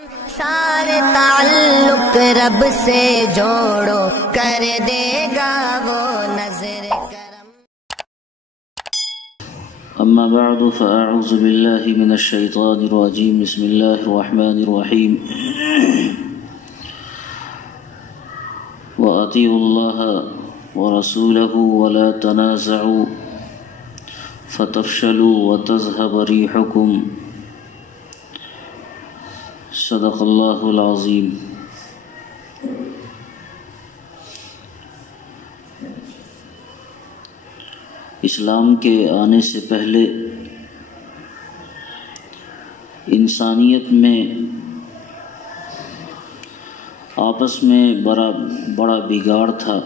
سارے تعلق رب سے جوڑو، کر دے گا وہ نظر کرم۔ اما بعد فاعوذ باللہ من الشیطان الرجیم، بسم اللہ الرحمن الرحیم۔ وَأَطِيعُوا اللَّهَ وَرَسُولَهُ وَلَا تَنَازَعُوا فَتَفْشَلُوا وَتَذْهَبَ رِيحُكُمْ، صدق اللہ العظیم۔ اسلام کے آنے سے پہلے انسانیت میں آپس میں بڑا بگاڑ تھا،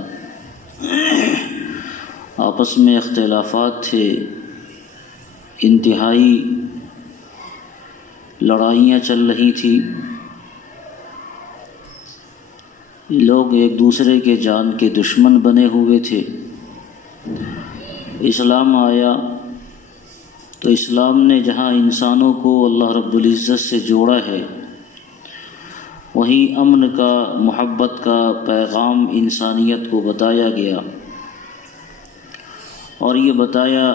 آپس میں اختلافات تھے، انتہائی لڑائیاں چل رہی تھی، لوگ ایک دوسرے کے جان کے دشمن بنے ہوئے تھے۔ اسلام آیا تو اسلام نے جہاں انسانوں کو اللہ رب العزت سے جوڑا ہے، وہیں امن کا، محبت کا پیغام انسانیت کو بتایا گیا، اور یہ بتایا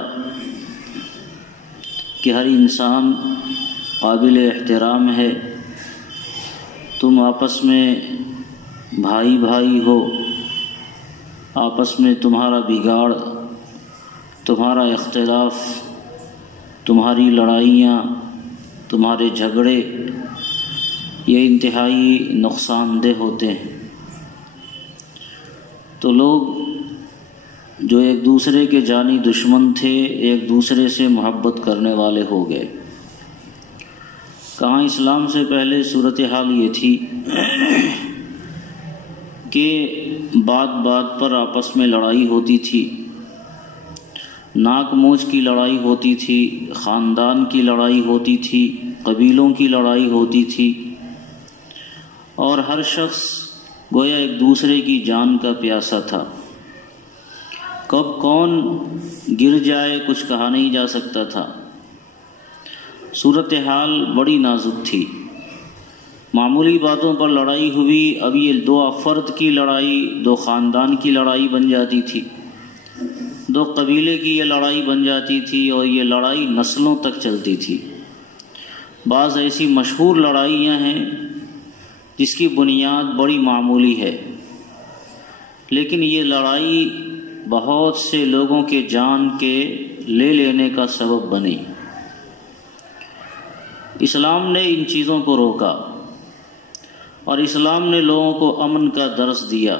کہ ہر انسان قابل احترام ہے، تم آپس میں بھائی بھائی ہو، آپس میں تمہارا بگاڑ، تمہارا اختلاف، تمہاری لڑائیاں، تمہارے جھگڑے یہ انتہائی نقصان دہ ہوتے ہیں۔ تو لوگ جو ایک دوسرے کے جانی دشمن تھے، ایک دوسرے سے محبت کرنے والے ہو گئے۔ کہاں اسلام سے پہلے صورتحال یہ تھی کہ بات بات پر آپس میں لڑائی ہوتی تھی، ناک موچ کی لڑائی ہوتی تھی، خاندان کی لڑائی ہوتی تھی، قبیلوں کی لڑائی ہوتی تھی، اور ہر شخص گویا ایک دوسرے کی جان کا پیاسا تھا۔ کب کون گر جائے کچھ کہا نہیں جا سکتا تھا۔ صورتحال بڑی نازک تھی، معمولی باتوں پر لڑائی ہوئی، اب یہ دو فرد کی لڑائی، دو خاندان کی لڑائی بن جاتی تھی، دو قبیلے کی یہ لڑائی بن جاتی تھی، اور یہ لڑائی نسلوں تک چلتی تھی۔ بعض ایسی مشہور لڑائیاں ہیں جس کی بنیاد بڑی معمولی ہے، لیکن یہ لڑائی بہت سے لوگوں کے جان کے لے لینے کا سبب بنی۔ اسلام نے ان چیزوں کو روکا، اور اسلام نے لوگوں کو امن کا درس دیا۔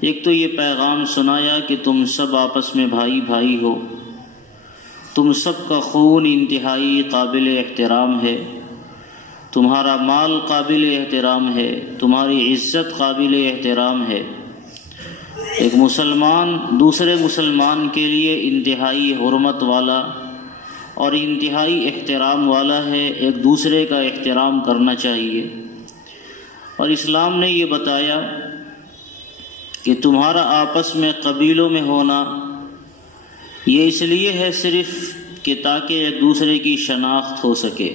ایک تو یہ پیغام سنایا کہ تم سب آپس میں بھائی بھائی ہو، تم سب کا خون انتہائی قابل احترام ہے، تمہارا مال قابل احترام ہے، تمہاری عزت قابل احترام ہے۔ ایک مسلمان دوسرے مسلمان کے لیے انتہائی حرمت والا اور انتہائی احترام والا ہے، ایک دوسرے کا احترام کرنا چاہیے۔ اور اسلام نے یہ بتایا کہ تمہارا آپس میں قبیلوں میں ہونا یہ اس لیے ہے صرف کہ تاکہ ایک دوسرے کی شناخت ہو سکے۔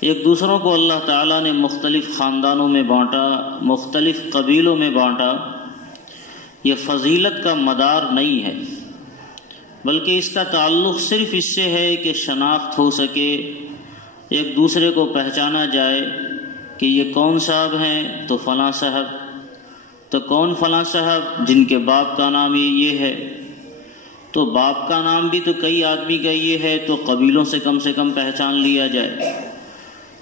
ایک دوسروں کو اللہ تعالیٰ نے مختلف خاندانوں میں بانٹا، مختلف قبیلوں میں بانٹا، یہ فضیلت کا مدار نہیں ہے، بلکہ اس کا تعلق صرف اس سے ہے کہ شناخت ہو سکے، ایک دوسرے کو پہچانا جائے کہ یہ کون صاحب ہیں تو فلاں صاحب، تو کون فلاں صاحب جن کے باپ کا نام یہ ہے، تو باپ کا نام بھی تو کئی آدمی کا یہ ہے، تو قبیلوں سے کم پہچان لیا جائے۔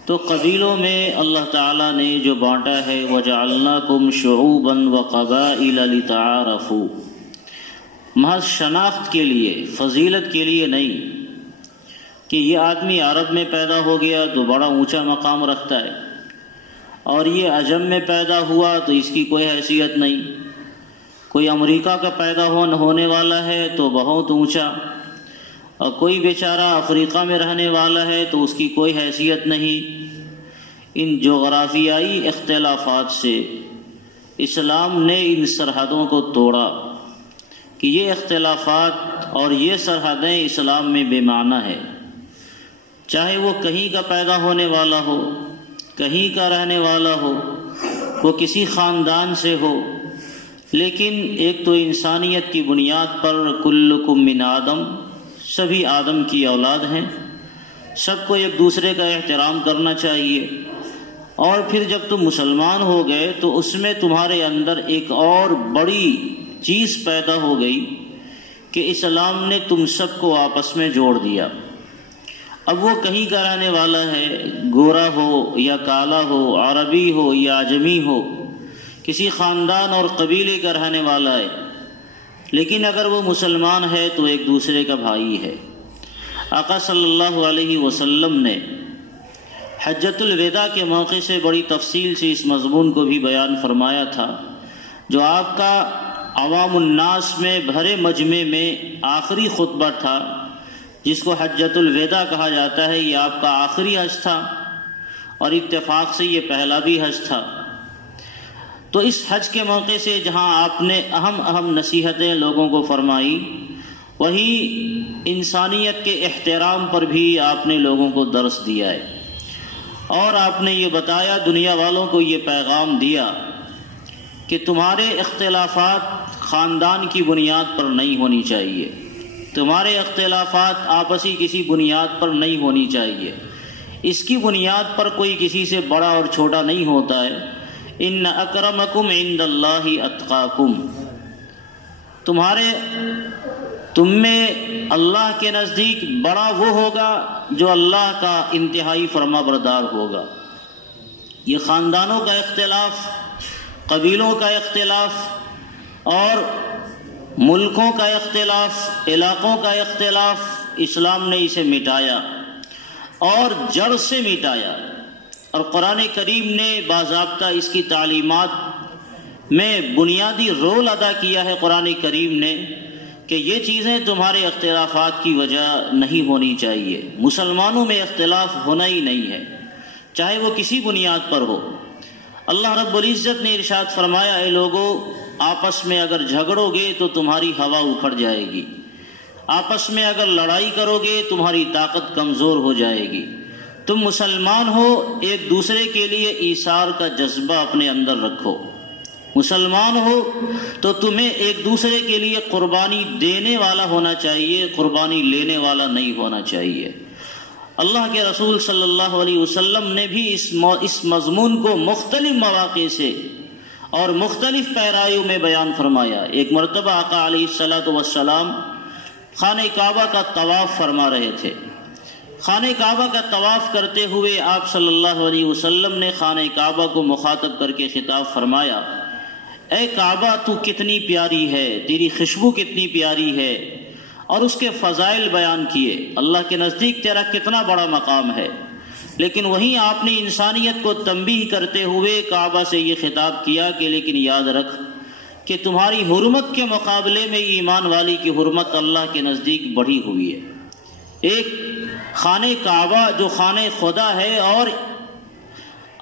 تو قبیلوں میں اللہ تعالیٰ نے جو بانٹا ہے وَجَعَلْنَاكُمْ شُعُوبًا وَقَبَائِلَ لِتَعَارَفُوا، محض شناخت کے لیے، فضیلت کے لیے نہیں کہ یہ آدمی عرب میں پیدا ہو گیا تو بڑا اونچا مقام رکھتا ہے، اور یہ عجم میں پیدا ہوا تو اس کی کوئی حیثیت نہیں، کوئی امریکہ کا پیدا ہونے والا ہے تو بہت اونچا، اور کوئی بیچارہ افریقہ میں رہنے والا ہے تو اس کی کوئی حیثیت نہیں۔ ان جغرافیائی اختلافات سے اسلام نے ان سرحدوں کو توڑا کہ یہ اختلافات اور یہ سرحدیں اسلام میں بے معنی ہے۔ چاہے وہ کہیں کا پیدا ہونے والا ہو، کہیں کا رہنے والا ہو، وہ کسی خاندان سے ہو، لیکن ایک تو انسانیت کی بنیاد پر کلکم من آدم، سبھی آدم کی اولاد ہیں، سب کو ایک دوسرے کا احترام کرنا چاہیے۔ اور پھر جب تم مسلمان ہو گئے تو اس میں تمہارے اندر ایک اور بڑی چیز پیدا ہو گئی کہ اسلام نے تم سب کو آپس میں جوڑ دیا۔ اب وہ کہیں کا رہنے والا ہے، گورا ہو یا کالا ہو، عربی ہو یا عجمی ہو، کسی خاندان اور قبیلے کا رہنے والا ہے، لیکن اگر وہ مسلمان ہے تو ایک دوسرے کا بھائی ہے۔ آقا صلی اللہ علیہ وسلم نے حجۃ الوداع کے موقع سے بڑی تفصیل سے اس مضمون کو بھی بیان فرمایا تھا، جو آپ کا عوام الناس میں بھرے مجمع میں آخری خطبہ تھا، جس کو حجۃ الوداع کہا جاتا ہے۔ یہ آپ کا آخری حج تھا اور اتفاق سے یہ پہلا بھی حج تھا۔ تو اس حج کے موقع سے جہاں آپ نے اہم نصیحتیں لوگوں کو فرمائی، وہیں انسانیت کے احترام پر بھی آپ نے لوگوں کو درس دیا ہے، اور آپ نے یہ بتایا، دنیا والوں کو یہ پیغام دیا کہ تمہارے اختلافات خاندان کی بنیاد پر نہیں ہونی چاہیے، تمہارے اختلافات آپسی کسی بنیاد پر نہیں ہونی چاہیے، اس کی بنیاد پر کوئی کسی سے بڑا اور چھوٹا نہیں ہوتا ہے۔ ان اکرمکم عند اللہ اتقاکم، تم میں اللہ کے نزدیک بڑا وہ ہوگا جو اللہ کا انتہائی فرما بردار ہوگا۔ یہ خاندانوں کا اختلاف، قبیلوں کا اختلاف اور ملکوں کا اختلاف، علاقوں کا اختلاف، اسلام نے اسے مٹایا اور جڑ سے مٹایا، اور قرآن کریم نے باضابطہ اس کی تعلیمات میں بنیادی رول ادا کیا ہے قرآن کریم نے، کہ یہ چیزیں تمہارے اختلافات کی وجہ نہیں ہونی چاہیے۔ مسلمانوں میں اختلاف ہونا ہی نہیں ہے، چاہے وہ کسی بنیاد پر ہو۔ اللہ رب العزت نے ارشاد فرمایا، اے لوگو، آپس میں اگر جھگڑو گے تو تمہاری ہوا اکھڑ جائے گی، آپس میں اگر لڑائی کرو گے تمہاری طاقت کمزور ہو جائے گی۔ تم مسلمان ہو، ایک دوسرے کے لیے ایثار کا جذبہ اپنے اندر رکھو۔ مسلمان ہو تو تمہیں ایک دوسرے کے لیے قربانی دینے والا ہونا چاہیے، قربانی لینے والا نہیں ہونا چاہیے۔ اللہ کے رسول صلی اللہ علیہ وسلم نے بھی اس مضمون کو مختلف مواقع سے اور مختلف پیرایوں میں بیان فرمایا۔ ایک مرتبہ آقا علیہ الصلاۃ والسلام خانہ کعبہ کا طواف فرما رہے تھے۔ خانہ کعبہ کا طواف کرتے ہوئے آپ صلی اللہ علیہ وسلم نے خانہ کعبہ کو مخاطب کر کے خطاب فرمایا، اے کعبہ تو کتنی پیاری ہے، تیری خوشبو کتنی پیاری ہے، اور اس کے فضائل بیان کیے، اللہ کے نزدیک تیرا کتنا بڑا مقام ہے۔ لیکن وہیں آپ نے انسانیت کو تنبیہ کرتے ہوئے کعبہ سے یہ خطاب کیا کہ لیکن یاد رکھ کہ تمہاری حرمت کے مقابلے میں ایمان والی کی حرمت اللہ کے نزدیک بڑھی ہوئی ہے۔ ایک خانہ کعبہ جو خانہ خدا ہے اور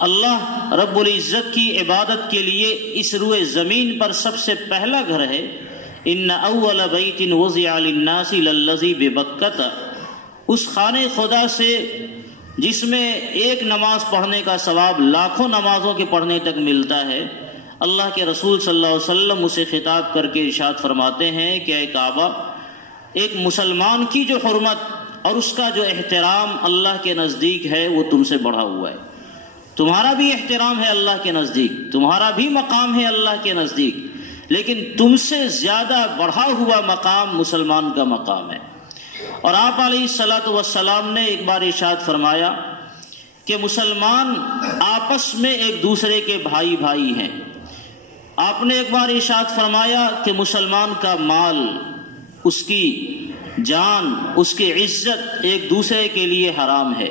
اللہ رب العزت کی عبادت کے لیے اس روئے زمین پر سب سے پہلا گھر ہے، ان اول بیت وضع للناس للذی ببکۃ، اس خانہ خدا سے جس میں ایک نماز پڑھنے کا ثواب لاکھوں نمازوں کے پڑھنے تک ملتا ہے، اللہ کے رسول صلی اللہ علیہ وسلم اسے خطاب کر کے ارشاد فرماتے ہیں کہ اے کعبہ، ایک مسلمان کی جو حرمت اور اس کا جو احترام اللہ کے نزدیک ہے وہ تم سے بڑھا ہوا ہے۔ تمہارا بھی احترام ہے اللہ کے نزدیک، تمہارا بھی مقام ہے اللہ کے نزدیک، لیکن تم سے زیادہ بڑھا ہوا مقام مسلمان کا مقام ہے۔ اور آپ علیہ الصلاۃ والسلام نے ایک بار ارشاد فرمایا کہ مسلمان آپس میں ایک دوسرے کے بھائی بھائی ہیں۔ آپ نے ایک بار ارشاد فرمایا کہ مسلمان کا مال، اس کی جان، اس کی عزت ایک دوسرے کے لیے حرام ہے۔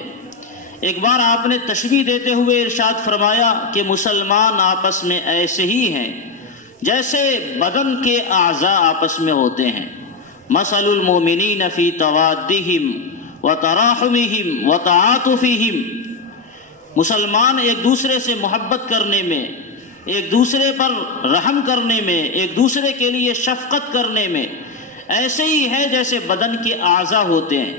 ایک بار آپ نے تشبیہ دیتے ہوئے ارشاد فرمایا کہ مسلمان آپس میں ایسے ہی ہیں جیسے بدن کے اعضاء آپس میں ہوتے ہیں۔ مثل المؤمنین فی توادہم وتراحمہم وتعاطفہم، مسلمان ایک دوسرے سے محبت کرنے میں، ایک دوسرے پر رحم کرنے میں، ایک دوسرے کے لیے شفقت کرنے میں ایسے ہی ہے جیسے بدن کے اعضاء ہوتے ہیں۔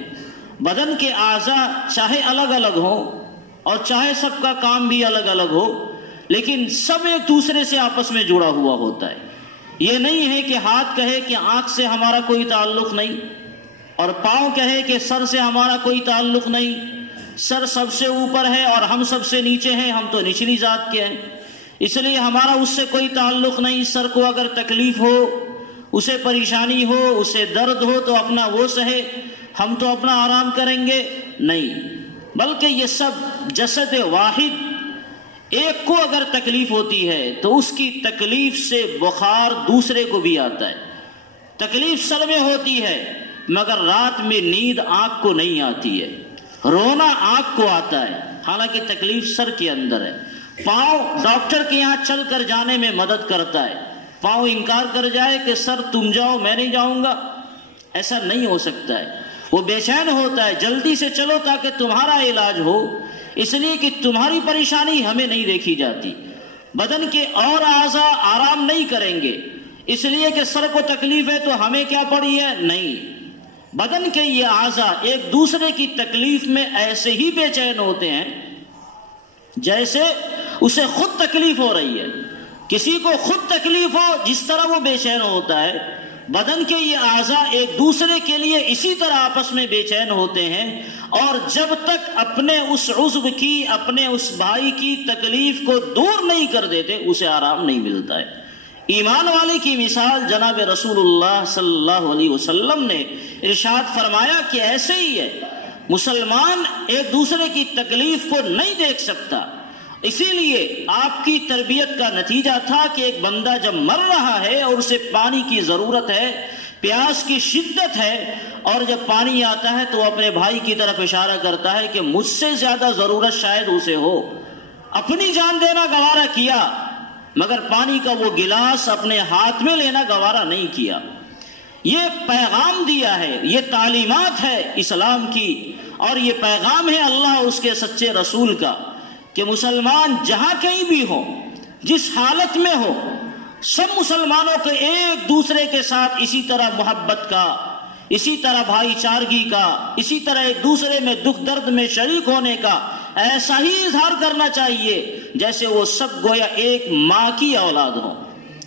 بدن کے اعضاء چاہے الگ الگ ہوں اور چاہے سب کا کام بھی الگ الگ ہو، لیکن سب ایک دوسرے سے آپس میں جڑا ہوا ہوتا ہے۔ یہ نہیں ہے کہ ہاتھ کہے کہ آنکھ سے ہمارا کوئی تعلق نہیں، اور پاؤں کہے کہ سر سے ہمارا کوئی تعلق نہیں۔ سر سب سے اوپر ہے اور ہم سب سے نیچے ہیں، ہم تو نچلی ذات کے ہیں، اس لیے ہمارا اس سے کوئی تعلق نہیں۔ سر کو اگر تکلیف ہو، اسے پریشانی ہو، اسے درد ہو تو اپنا وہ سہے، ہم تو اپنا آرام کریں گے نہیں، بلکہ یہ سب جسد واحد۔ ایک کو اگر تکلیف ہوتی ہے تو اس کی تکلیف سے بخار دوسرے کو بھی آتا ہے۔ تکلیف سر میں ہوتی ہے مگر رات میں نیند آنکھ کو نہیں آتی ہے، رونا آنکھ کو آتا ہے، حالانکہ تکلیف سر کے اندر ہے۔ پاؤں ڈاکٹر کے یہاں چل کر جانے میں مدد کرتا ہے، پاؤں انکار کر جائے کہ سر تم جاؤ میں نہیں جاؤں گا، ایسا نہیں ہو سکتا ہے، وہ بے چین ہوتا ہے، جلدی سے چلو تاکہ تمہارا علاج ہو، اس لیے کہ تمہاری پریشانی ہمیں نہیں دیکھی جاتی۔ بدن کے اور اعضاء آرام نہیں کریں گے اس لیے کہ سر کو تکلیف ہے تو ہمیں کیا پڑی ہے، نہیں، بدن کے یہ اعضاء ایک دوسرے کی تکلیف میں ایسے ہی بے چین ہوتے ہیں جیسے اسے خود تکلیف ہو رہی ہے۔ کسی کو خود تکلیف ہو جس طرح وہ بے چین ہوتا ہے، بدن کے یہ اعضاء ایک دوسرے کے لیے اسی طرح آپس میں بے چین ہوتے ہیں، اور جب تک اپنے اس عضو کی، اپنے اس بھائی کی تکلیف کو دور نہیں کر دیتے اسے آرام نہیں ملتا ہے۔ ایمان والے کی مثال جناب رسول اللہ صلی اللہ علیہ وسلم نے ارشاد فرمایا کہ ایسے ہی ہے، مسلمان ایک دوسرے کی تکلیف کو نہیں دیکھ سکتا، اسی لیے آپ کی تربیت کا نتیجہ تھا کہ ایک بندہ جب مر رہا ہے اور اسے پانی کی ضرورت ہے، پیاس کی شدت ہے، اور جب پانی آتا ہے تو اپنے بھائی کی طرف اشارہ کرتا ہے کہ مجھ سے زیادہ ضرورت شاید اسے ہو، اپنی جان دینا گوارا کیا مگر پانی کا وہ گلاس اپنے ہاتھ میں لینا گوارا نہیں کیا۔ یہ پیغام دیا ہے، یہ تعلیمات ہے اسلام کی، اور یہ پیغام ہے اللہ اس کے سچے رسول کا کہ مسلمان جہاں کہیں بھی ہو، جس حالت میں ہو، سب مسلمانوں کے ایک دوسرے کے ساتھ اسی طرح محبت کا، اسی طرح بھائی چارگی کا، اسی طرح ایک دوسرے میں دکھ درد میں شریک ہونے کا ایسا ہی اظہار کرنا چاہیے جیسے وہ سب گویا ایک ماں کی اولاد ہوں۔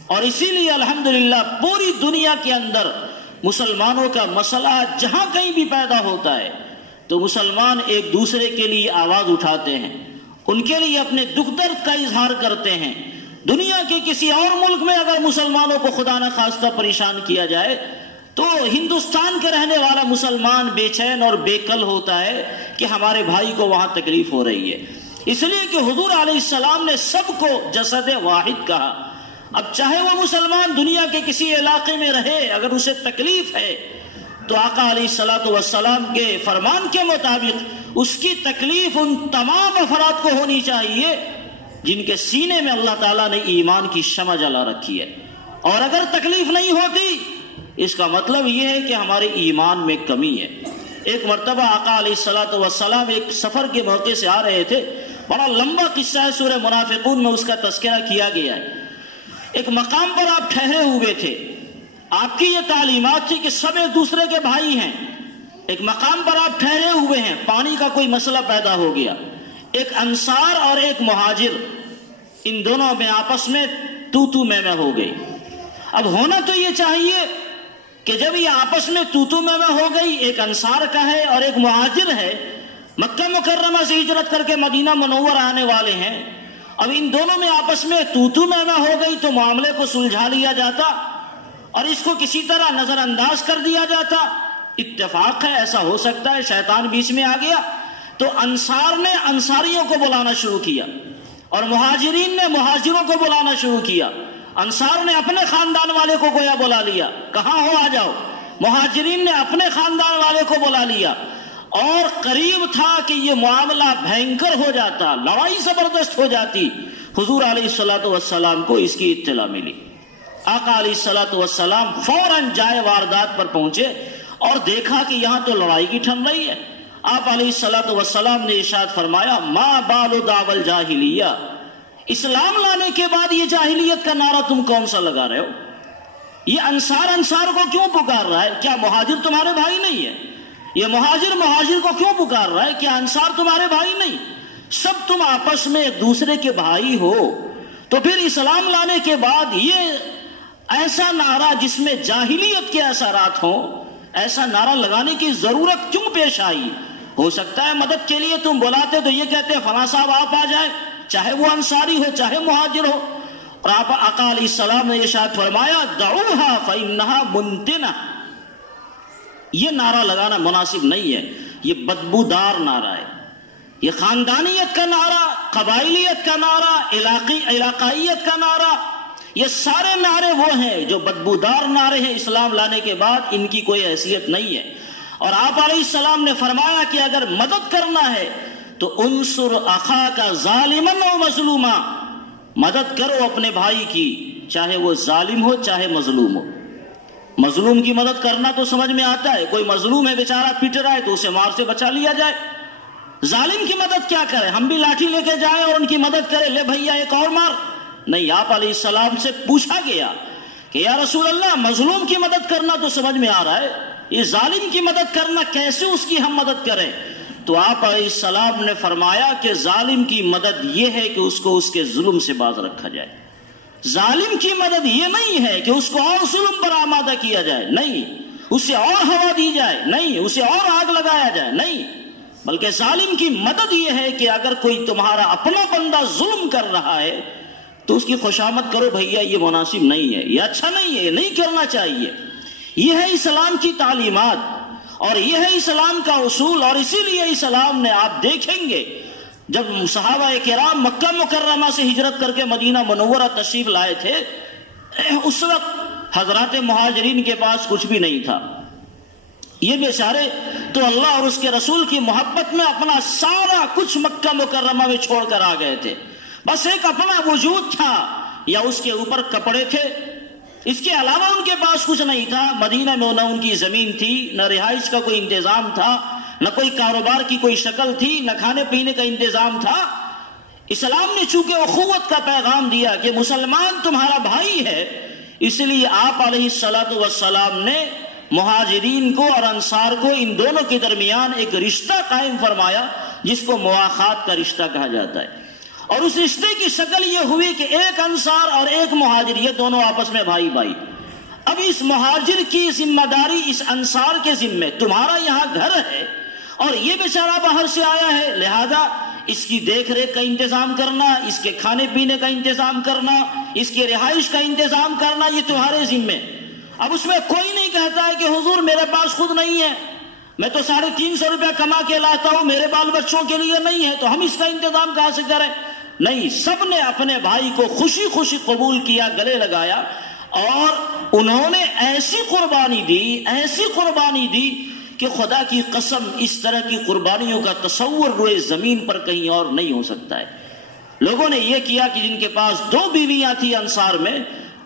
اور اسی لیے الحمدللہ پوری دنیا کے اندر مسلمانوں کا مسئلہ جہاں کہیں بھی پیدا ہوتا ہے تو مسلمان ایک دوسرے کے لیے آواز اٹھاتے ہیں، ان کے لیے اپنے دکھ درد کا اظہار کرتے ہیں۔ دنیا کے کسی اور ملک میں اگر مسلمانوں کو خدا نہ خواستہ پریشان کیا جائے تو ہندوستان کے رہنے والا مسلمان بے چین اور بے کل ہوتا ہے کہ ہمارے بھائی کو وہاں تکلیف ہو رہی ہے، اس لیے کہ حضور علیہ السلام نے سب کو جسد واحد کہا۔ اب چاہے وہ مسلمان دنیا کے کسی علاقے میں رہے، اگر اسے تکلیف ہے تو آقا علیہ الصلوۃ والسلام کے فرمان کے مطابق اس کی تکلیف ان تمام افراد کو ہونی چاہیے جن کے سینے میں اللہ تعالیٰ نے ایمان کی شمع جلا رکھی ہے، اور اگر تکلیف نہیں ہوتی اس کا مطلب یہ ہے کہ ہمارے ایمان میں کمی ہے۔ ایک مرتبہ آقا علیہ الصلوۃ والسلام ایک سفر کے موقع سے آ رہے تھے، بڑا لمبا قصہ ہے، سورہ منافقون میں اس کا تذکرہ کیا گیا ہے۔ ایک مقام پر آپ ٹھہرے ہوئے تھے، آپ کی یہ تعلیمات تھی کہ سب ایک دوسرے کے بھائی ہیں۔ ایک مقام پر آپ ٹھہرے ہوئے ہیں، پانی کا کوئی مسئلہ پیدا ہو گیا، ایک انصار اور ایک مہاجر، ان دونوں میں آپس میں تو میں ہو گئی۔ اب ہونا تو یہ چاہیے کہ جب یہ آپس میں تو میں ہو گئی، ایک انصار کا ہے اور ایک مہاجر ہے، مکہ مکرمہ سے ہجرت کر کے مدینہ منورہ آنے والے ہیں، اب ان دونوں میں آپس میں تو میں ہو گئی تو معاملے کو سلجھا لیا جاتا اور اس کو کسی طرح نظر انداز کر دیا جاتا۔ اتفاق ہے، ایسا ہو سکتا ہے، شیطان بیچ میں آ گیا تو انصار نے انصاریوں کو بلانا شروع کیا اور مہاجرین نے مہاجروں کو بلانا شروع کیا۔ انصار نے اپنے خاندان والے کو گویا بلا لیا، کہاں ہو آ جاؤ۔ مہاجرین نے اپنے خاندان والے کو بلا لیا، اور قریب تھا کہ یہ معاملہ بھینکر ہو جاتا، لڑائی زبردست ہو جاتی۔ حضور علیہ الصلوۃ والسلام کو اس کی اطلاع ملی۔ آقا علیہ الصلوۃ والسلام فوراً جائے واردات پر پہنچے اور دیکھا کہ یہاں تو لڑائی کی ٹھن رہی ہے۔ آپ علیہ الصلوۃ والسلام نے ارشاد فرمایا، ما بال دعوی الجاہلیہ، اسلام لانے کے بعد یہ جاہلیت کا نعرہ تم کون سا لگا رہے ہو؟ یہ انصار کو کیوں پکار رہا ہے؟ کیا مہاجر تمہارے بھائی نہیں ہے؟ یہ مہاجر کو کیوں پکار رہا ہے؟ کیا انصار تمہارے بھائی نہیں؟ سب تم آپس میں ایک دوسرے کے بھائی ہو. تو پھر اسلام لانے کے بعد یہ ایسا نعرہ جس میں جاہلیت کے اثرات ہوں، ایسا نعرہ لگانے کی ضرورت کیوں پیش آئی؟ ہو سکتا ہے مدد کے لیے تم بلاتے تو یہ کہتے فلاں صاحب آپ آ جائیں، چاہے وہ انصاری ہو چاہے مہاجر ہو. اور آپ آقا علیہ السلام نے ارشاد فرمایا دعوها فإنها منتنہ. یہ نعرہ لگانا مناسب نہیں ہے، یہ بدبودار نعرہ ہے. یہ خاندانیت کا نعرہ، قبائلیت کا نعرہ، علاقائیت کا نعرہ، یہ سارے نعرے وہ ہیں جو بدبودار نعرے ہیں. اسلام لانے کے بعد ان کی کوئی حیثیت نہیں ہے. اور آپ علیہ السلام نے فرمایا کہ اگر مدد کرنا ہے تو انصر اخاک ظالما و مظلوما، مدد کرو اپنے بھائی کی، چاہے وہ ظالم ہو چاہے مظلوم ہو. مظلوم کی مدد کرنا تو سمجھ میں آتا ہے، کوئی مظلوم ہے بیچارہ پٹ رہا ہے تو اسے مار سے بچا لیا جائے. ظالم کی مدد کیا کرے؟ ہم بھی لاٹھی لے کے جائیں اور ان کی مدد کریں، لے بھیا ایک اور مار؟ نہیں. آپ علیہ السلام سے پوچھا گیا کہ یا رسول اللہ مظلوم کی مدد کرنا تو سمجھ میں آ رہا ہے، یہ ظالم کی مدد کرنا کیسے اس کی ہم مدد کریں؟ تو آپ علیہ السلام نے فرمایا کہ ظالم کی مدد یہ ہے کہ اس کو اس کے ظلم سے باز رکھا جائے. ظالم کی مدد یہ نہیں ہے کہ اس کو اور ظلم پر آمادہ کیا جائے، نہیں. اسے اور ہوا دی جائے، نہیں. اسے اور آگ لگایا جائے، نہیں. بلکہ ظالم کی مدد یہ ہے کہ اگر کوئی تمہارا اپنا بندہ ظلم کر رہا ہے تو اس کی خوشامد کرو، بھیا یہ مناسب نہیں ہے، یہ اچھا نہیں ہے، یہ نہیں کرنا چاہیے. یہ ہے اسلام کی تعلیمات اور یہ ہے اسلام کا اصول. اور اسی لیے اسلام نے، آپ دیکھیں گے جب صحابہ کرام مکہ مکرمہ سے ہجرت کر کے مدینہ منورہ تشریف لائے تھے، اس وقت حضرات مہاجرین کے پاس کچھ بھی نہیں تھا. یہ بیچارے تو اللہ اور اس کے رسول کی محبت میں اپنا سارا کچھ مکہ مکرمہ میں چھوڑ کر آ گئے تھے. بس ایک اپنا وجود تھا یا اس کے اوپر کپڑے تھے، اس کے علاوہ ان کے پاس کچھ نہیں تھا. مدینہ میں نہ ان کی زمین تھی، نہ رہائش کا کوئی انتظام تھا، نہ کوئی کاروبار کی کوئی شکل تھی، نہ کھانے پینے کا انتظام تھا. اسلام نے چونکہ اخوت کا پیغام دیا کہ مسلمان تمہارا بھائی ہے، اس لیے آپ علیہ الصلوۃ والسلام نے مہاجرین کو اور انصار کو، ان دونوں کے درمیان ایک رشتہ قائم فرمایا جس کو مواخات کا رشتہ کہا جاتا ہے. اور اس رشتے کی شکل یہ ہوئی کہ ایک انصار اور ایک مہاجر، یہ دونوں آپس میں بھائی بھائی. اب اس مہاجر کی ذمہ داری اس انصار کے ذمے، تمہارا یہاں گھر ہے اور یہ بیچارہ باہر سے آیا ہے، لہذا اس کی دیکھ ریکھ کا انتظام کرنا، اس کے کھانے پینے کا انتظام کرنا، اس کی رہائش کا انتظام کرنا، یہ تمہارے ذمے. اب اس میں کوئی نہیں کہتا ہے کہ حضور میرے پاس خود نہیں ہے، میں تو 350 روپیہ کما کے لاتا ہوں، میرے بال بچوں کے لیے نہیں ہے تو ہم اس کا انتظام کہاں سے کریں. نہیں، سب نے اپنے بھائی کو خوشی خوشی قبول کیا، گلے لگایا اور انہوں نے ایسی قربانی دی کہ خدا کی قسم اس طرح کی قربانیوں کا تصور روئے زمین پر کہیں اور نہیں ہو سکتا ہے. لوگوں نے یہ کیا کہ جن کے پاس 2 بیویاں تھیں انصار میں،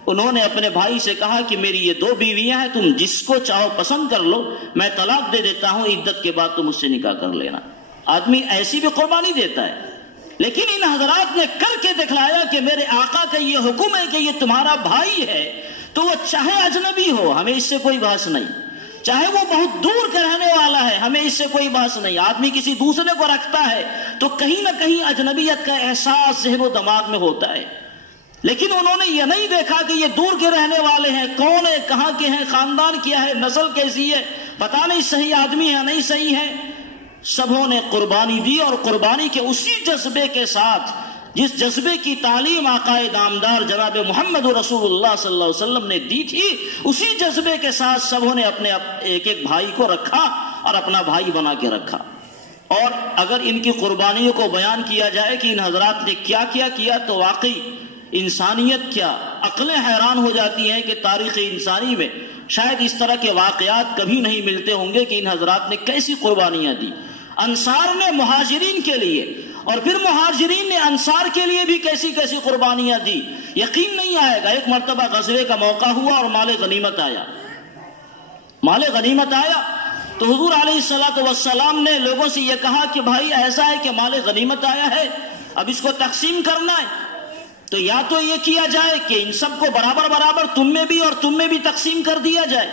انہوں نے اپنے بھائی سے کہا کہ میری یہ 2 بیویاں ہیں، تم جس کو چاہو پسند کر لو، میں طلاق دے دیتا ہوں، عدت کے بعد تم اس سے نکاح کر لینا. آدمی ایسی بھی قربانی دیتا ہے. لیکن ان حضرات نے کر کے دکھلایا کہ میرے آقا کا یہ حکم ہے کہ یہ تمہارا بھائی ہے، تو وہ چاہے اجنبی ہو، ہمیں اس سے کوئی بحث نہیں، چاہے وہ بہت دور کا رہنے والا ہے، ہمیں اس سے کوئی بحث نہیں. آدمی کسی دوسرے کو رکھتا ہے تو کہیں نہ کہیں اجنبیت کا احساس ذہن و دماغ میں ہوتا ہے. لیکن انہوں نے یہ نہیں دیکھا کہ یہ دور کے رہنے والے ہیں، کون ہے، کہاں کے ہیں، خاندان کیا ہے، نسل کیسی ہے، پتہ نہیں صحیح آدمی ہے نہیں صحیح ہے. سبوں نے قربانی دی اور قربانی کے اسی جذبے کے ساتھ جس جذبے کی تعلیم آقا نامدار جناب محمد رسول اللہ صلی اللہ علیہ وسلم نے دی تھی، اسی جذبے کے ساتھ سبوں نے اپنے ایک ایک بھائی کو رکھا اور اپنا بھائی بنا کے رکھا. اور اگر ان کی قربانیوں کو بیان کیا جائے کہ ان حضرات نے کیا کیا تو واقعی انسانیت کیا، عقلیں حیران ہو جاتی ہیں کہ تاریخ انسانی میں شاید اس طرح کے واقعات کبھی نہیں ملتے ہوں گے کہ ان حضرات نے کیسی قربانیاں دی. انصار نے مہاجرین کے لیے اور پھر مہاجرین نے انصار کے لیے بھی کیسی کیسی قربانیاں دی. یقین نہیں آئے گا، ایک مرتبہ غزوے کا موقع ہوا اور مال غنیمت آیا تو حضور علیہ الصلوۃ والسلام نے لوگوں سے یہ کہا کہ بھائی ایسا ہے کہ مال غنیمت آیا ہے، اب اس کو تقسیم کرنا ہے، تو یا تو یہ کیا جائے کہ ان سب کو برابر تم میں بھی اور تم میں بھی تقسیم کر دیا جائے،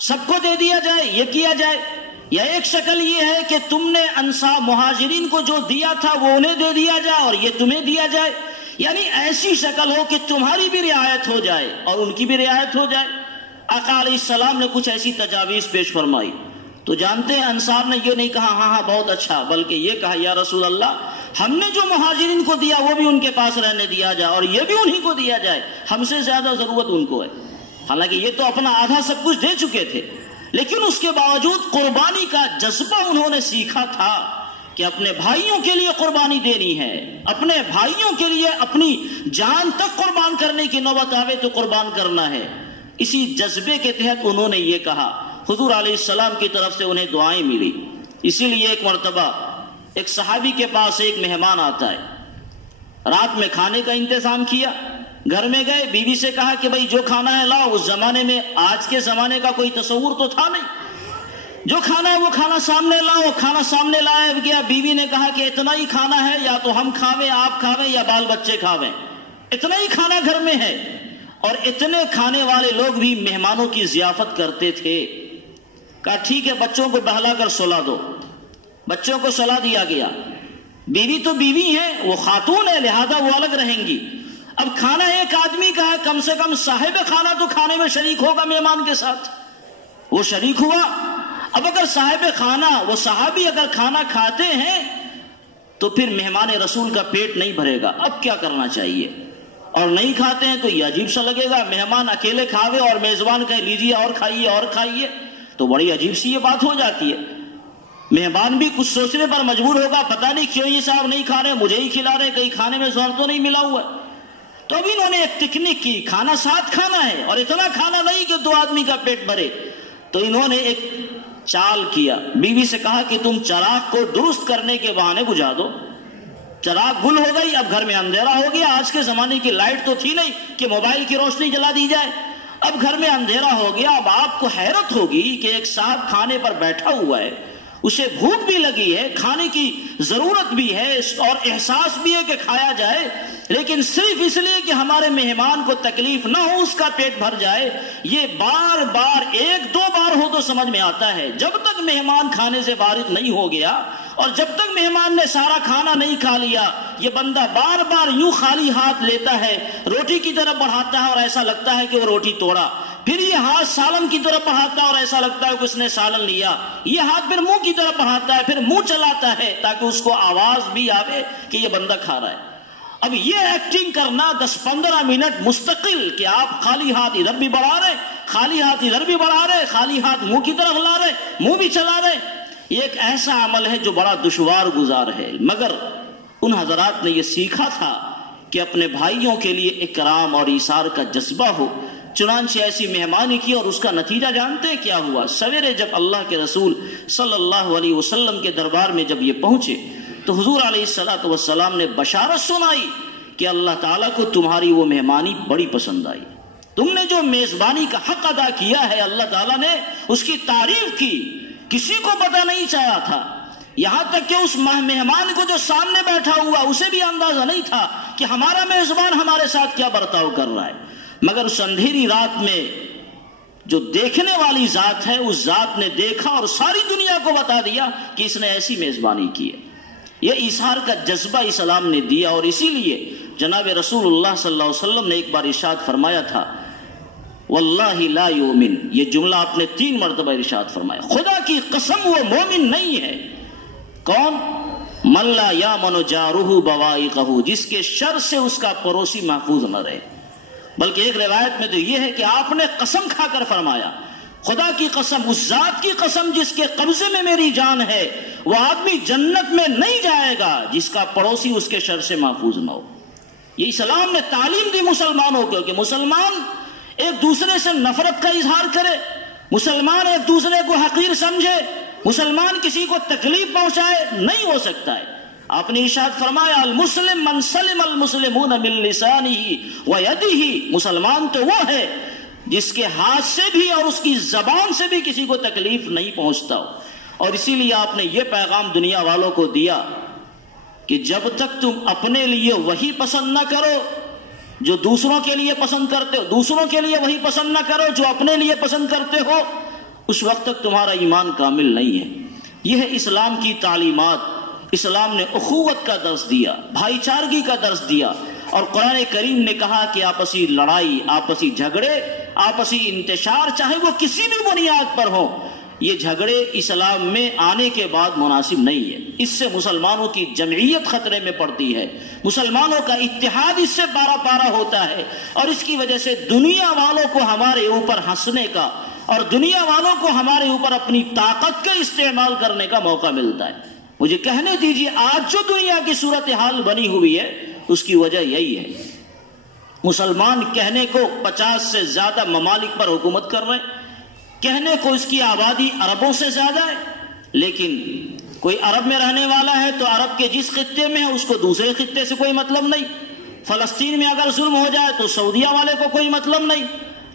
سب کو دے دیا جائے، یہ کیا جائے، یا ایک شکل یہ ہے کہ تم نے انصار مہاجرین کو جو دیا تھا وہ انہیں دے دیا جائے اور یہ تمہیں دیا جائے، یعنی ایسی شکل ہو کہ تمہاری بھی رعایت ہو جائے اور ان کی بھی رعایت ہو جائے۔ آقا علیہ السلام نے کچھ ایسی تجاویز پیش فرمائی تو جانتے ہیں انصار نے یہ نہیں کہا ہاں بہت اچھا، بلکہ یہ کہا یا رسول اللہ ہم نے جو مہاجرین کو دیا وہ بھی ان کے پاس رہنے دیا جائے اور یہ بھی انہی کو دیا جائے، ہم سے زیادہ ضرورت ان کو ہے۔ حالانکہ یہ تو اپنا آدھا سب کچھ دے چکے تھے، لیکن اس کے باوجود قربانی کا جذبہ انہوں نے سیکھا تھا کہ اپنے بھائیوں کے لیے قربانی دینی ہے، اپنے بھائیوں کے لیے اپنی جان تک قربان کرنے کی نوبت آوے تو قربان کرنا ہے۔ اسی جذبے کے تحت انہوں نے یہ کہا، حضور علیہ السلام کی طرف سے انہیں دعائیں ملی۔ اسی لیے ایک مرتبہ ایک صحابی کے پاس ایک مہمان آتا ہے، رات میں کھانے کا انتظام کیا، گھر میں گئے، بیوی سے کہا کہ بھائی جو کھانا ہے لاؤ۔ اس زمانے میں آج کے زمانے کا کوئی تصور تو تھا نہیں، جو کھانا ہے وہ کھانا سامنے لاؤ۔ کھانا سامنے لایا گیا، بیوی نے کہا کہ اتنا ہی کھانا ہے، یا تو ہم کھاویں آپ کھاویں یا بال بچے کھاویں، اتنا ہی کھانا گھر میں ہے۔ اور اتنے کھانے والے لوگ بھی مہمانوں کی ضیافت کرتے تھے۔ کہا ٹھیک ہے بچوں کو بہلا کر سلا دو، بچوں کو سلا دیا گیا۔ بیوی تو بیوی ہے، وہ خاتون ہے، لہذا وہ الگ رہیں گی۔ اب کھانا ایک آدمی کا ہے، کم سے کم صاحب کھانا تو کھانے میں شریک ہوگا مہمان کے ساتھ، وہ شریک ہوا۔ اب اگر صاحب خانہ وہ صحابی اگر کھانا کھاتے ہیں تو پھر مہمان رسول کا پیٹ نہیں بھرے گا، اب کیا کرنا چاہیے؟ اور نہیں کھاتے ہیں تو یہ عجیب سا لگے گا، مہمان اکیلے کھاوے اور میزبان کہے لیجیے اور کھائیے اور کھائیے، تو بڑی عجیب سی یہ بات ہو جاتی ہے۔ مہمان بھی کچھ سوچنے پر مجبور ہوگا، پتہ نہیں کیوں یہ صاحب نہیں کھا رہے، مجھے ہی کھلا رہے، کہیں کھانے میں زہر تو نہیں ملا ہوا ہے۔ تو اب انہوں نے ایک ٹکنیک کی، کھانا ساتھ کھانا ہے اور اتنا کھانا نہیں کہ 2 آدمی کا پیٹ بھرے۔ تو انہوں نے ایک چال کیا، بیوی سے کہا کہ تم چراغ کو درست کرنے کے بہانے بجھا دو۔ چراغ گل ہو گئی، اب گھر میں اندھیرا ہو گیا۔ آج کے زمانے کی لائٹ تو تھی نہیں کہ موبائل کی روشنی جلا دی جائے، اب گھر میں اندھیرا ہو گیا۔ اب آپ کو حیرت ہوگی کہ ایک صاحب کھانے پر بیٹھا ہوا ہے، اسے بھوک بھی لگی ہے، کھانے کی ضرورت بھی ہے اور احساس بھی ہے کہ کھایا جائے، لیکن صرف اس لیے کہ ہمارے مہمان کو تکلیف نہ ہو، اس کا پیٹ بھر جائے۔ یہ بار بار 1-2 بار ہو تو سمجھ میں آتا ہے، جب تک مہمان کھانے سے فارغ نہیں ہو گیا اور جب تک مہمان نے سارا کھانا نہیں کھا لیا، یہ بندہ بار بار یوں خالی ہاتھ لیتا ہے، روٹی کی طرف بڑھاتا ہے اور ایسا لگتا ہے کہ وہ روٹی توڑا، پھر یہ ہاتھ سالن کی طرف بڑھاتا ہے اور ایسا لگتا ہے کہ اس نے سالن لیا، یہ ہاتھ پھر منہ کی طرف بڑھاتا ہے، پھر منہ چلاتا ہے تاکہ اس کو آواز بھی آوے کہ یہ بندہ کھا رہا ہے۔ اب یہ ایکٹنگ کرنا 10-15 منٹ مستقل کہ آپ خالی ہاتھ ادھر بھی بڑھا رہے، خالی ہاتھ ادھر بھی بڑھا رہے، خالی ہاتھ منہ کی طرف لا رہے، منہ بھی چلا رہے، یہ ایک ایسا عمل ہے جو بڑا دشوار گزار ہے۔ مگر ان حضرات نے یہ سیکھا تھا کہ اپنے بھائیوں کے لیے اکرام اور ایثار کا جذبہ ہو، چنانچہ ایسی مہمانی کی اور اس کا نتیجہ جانتے ہیں کیا ہوا؟ سویرے جب اللہ کے رسول صلی اللہ علیہ وسلم کے دربار میں جب یہ پہنچے تو حضور علیہ السلام نے بشارت سنائی کہ اللہ تعالیٰ کو تمہاری وہ مہمانی بڑی پسند آئی، تم نے جو میزبانی کا حق ادا کیا ہے اللہ تعالیٰ نے اس کی تعریف کی، کسی کو پتہ نہیں چلا تھا، یہاں تک کہ اس مہمان کو جو سامنے بیٹھا ہوا اسے بھی اندازہ نہیں تھا کہ ہمارا میزبان ہمارے ساتھ کیا برتاؤ کر رہا ہے، مگر اس اندھیری رات میں جو دیکھنے والی ذات ہے اس ذات نے دیکھا اور ساری دنیا کو بتا دیا کہ اس نے ایسی میزبانی کی ہے۔ یہ ایثار کا جذبہ اسلام نے دیا، اور اسی لیے جناب رسول اللہ صلی اللہ علیہ وسلم نے ایک بار ارشاد فرمایا تھا، واللہ لا یؤمن، یہ جملہ آپ نے 3 مرتبہ ارشاد فرمایا، خدا کی قسم وہ مومن نہیں ہے۔ کون؟ من لا یامن جارہ بوائقہ، جس کے شر سے اس کا پڑوسی محفوظ نہ رہے۔ بلکہ ایک روایت میں تو یہ ہے کہ آپ نے قسم کھا کر فرمایا، خدا کی قسم، اس ذات کی قسم جس کے قبضے میں میری جان ہے، وہ آدمی جنت میں نہیں جائے گا جس کا پڑوسی اس کے شر سے محفوظ نہ ہو۔ یہ اسلام نے تعلیم دی مسلمانوں کو کہ مسلمان ایک دوسرے سے نفرت کا اظہار کرے، مسلمان ایک دوسرے کو حقیر سمجھے، مسلمان کسی کو تکلیف پہنچائے، نہیں ہو سکتا ہے۔ آپ نے ارشاد فرمایا، المسلم من سلم المسلمون من لسانہ ویدہ، مسلمان تو وہ ہے جس کے ہاتھ سے بھی اور اس کی زبان سے بھی کسی کو تکلیف نہیں پہنچتا ہو۔ اور اسی لیے آپ نے یہ پیغام دنیا والوں کو دیا کہ جب تک تم اپنے لیے وہی پسند نہ کرو جو دوسروں کے لیے پسند کرتے ہو، دوسروں کے لیے وہی پسند نہ کرو جو اپنے لیے پسند کرتے ہو، اس وقت تک تمہارا ایمان کامل نہیں ہے۔ یہ ہے اسلام کی تعلیمات۔ اسلام نے اخوت کا درس دیا، بھائی چارگی کا درس دیا، اور قرآن کریم نے کہا کہ آپسی لڑائی، آپسی جھگڑے، آپسی انتشار، چاہے وہ کسی بھی بنیاد پر ہو، یہ جھگڑے اسلام میں آنے کے بعد مناسب نہیں ہے۔ اس سے مسلمانوں کی جمعیت خطرے میں پڑتی ہے، مسلمانوں کا اتحاد اس سے پارا پارا ہوتا ہے، اور اس کی وجہ سے دنیا والوں کو ہمارے اوپر ہنسنے کا اور دنیا والوں کو ہمارے اوپر اپنی طاقت کا استعمال کرنے کا موقع ملتا ہے۔ مجھے کہنے دیجیے، آج جو دنیا کی صورتحال بنی ہوئی ہے اس کی وجہ یہی ہے۔ مسلمان کہنے کو 50 سے زیادہ ممالک پر حکومت کر رہے ہیں، کہنے کو اس کی آبادی اربوں سے زیادہ ہے، لیکن کوئی عرب میں رہنے والا ہے تو عرب کے جس خطے میں ہے اس کو دوسرے خطے سے کوئی مطلب نہیں۔ فلسطین میں اگر ظلم ہو جائے تو سعودیہ والے کو کوئی مطلب نہیں۔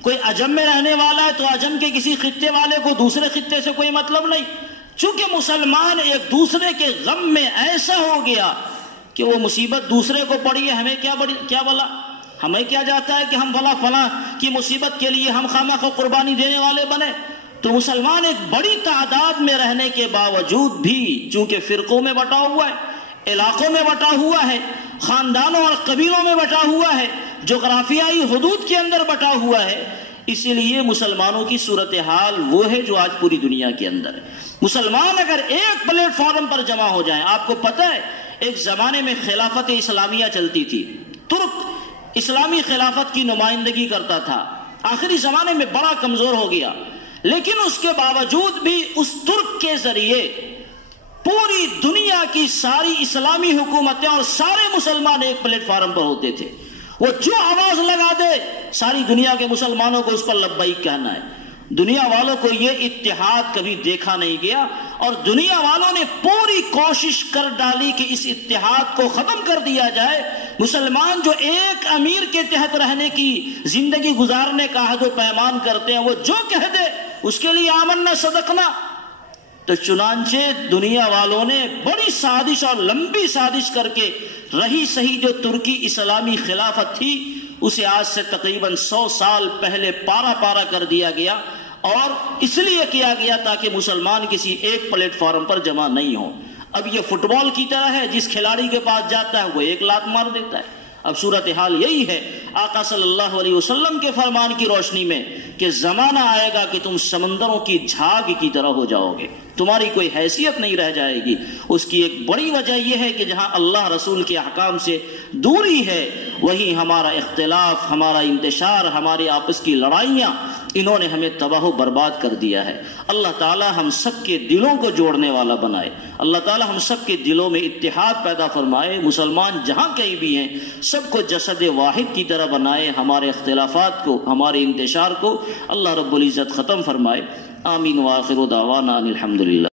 کوئی عجم میں رہنے والا ہے تو عجم کے کسی خطے والے کو دوسرے خطے سے کوئی مطلب نہیں۔ چونکہ مسلمان ایک دوسرے کے غم میں ایسا ہو گیا کہ وہ مصیبت دوسرے کو پڑی ہے، ہمیں کیا بلا، ہمیں کیا جاتا ہے کہ ہم فلاں کی مصیبت کے لیے ہم خواہ کو قربانی دینے والے بنے۔ تو مسلمان ایک بڑی تعداد میں رہنے کے باوجود بھی چونکہ فرقوں میں بٹا ہوا ہے، علاقوں میں بٹا ہوا ہے، خاندانوں اور قبیلوں میں بٹا ہوا ہے، جغرافیائی حدود کے اندر بٹا ہوا ہے، اسی لیے مسلمانوں کی صورتحال وہ ہے جو آج پوری دنیا کے اندر ہے۔ مسلمان اگر ایک پلیٹ فارم پر جمع ہو جائیں، آپ کو پتہ ہے ایک زمانے میں خلافت اسلامیہ چلتی تھی، ترک اسلامی خلافت کی نمائندگی کرتا تھا، آخری زمانے میں بڑا کمزور ہو گیا، لیکن اس کے باوجود بھی اس ترک کے ذریعے پوری دنیا کی ساری اسلامی حکومتیں اور سارے مسلمان ایک پلیٹ فارم پر ہوتے تھے۔ وہ جو آواز لگا دے ساری دنیا کے مسلمانوں کو اس پر لبیک کہنا ہے۔ دنیا والوں کو یہ اتحاد کبھی دیکھا نہیں گیا، اور دنیا والوں نے پوری کوشش کر ڈالی کہ اس اتحاد کو ختم کر دیا جائے۔ مسلمان جو ایک امیر کے تحت رہنے کی زندگی گزارنے کا عہد و پیمان کرتے ہیں، وہ جو کہہ دے اس کے لیے آمنا صدقنا۔ تو چنانچہ دنیا والوں نے بڑی سازش اور لمبی سازش کر کے رہی صحیح جو ترکی اسلامی خلافت تھی اسے آج سے تقریباً 100 سال پہلے پارا پارا کر دیا گیا، اور اس لیے کیا گیا تاکہ مسلمان کسی ایک پلیٹ فارم پر جمع نہیں ہو۔ اب یہ فٹ بال کی طرح ہے، جس کھلاڑی کے پاس جاتا ہے وہ ایک لات مار دیتا ہے۔ اب صورتحال یہی ہے، آقا صلی اللہ علیہ وسلم کے فرمان کی روشنی میں کہ زمانہ آئے گا کہ تم سمندروں کی جھاگ کی طرح ہو جاؤ گے، تمہاری کوئی حیثیت نہیں رہ جائے گی۔ اس کی ایک بڑی وجہ یہ ہے کہ جہاں اللہ رسول کے احکام سے دوری ہے وہیں ہمارا اختلاف، ہمارا انتشار، ہمارے آپس کی لڑائیاں، انہوں نے ہمیں تباہ و برباد کر دیا ہے۔ اللہ تعالی ہم سب کے دلوں کو جوڑنے والا بنائے، اللہ تعالی ہم سب کے دلوں میں اتحاد پیدا فرمائے، مسلمان جہاں کہیں بھی ہیں سب کو جسد واحد کی طرح بنائے، ہمارے اختلافات کو، ہمارے انتشار کو اللہ رب العزت ختم فرمائے۔ آمین وآخر دعوانا الحمدللہ۔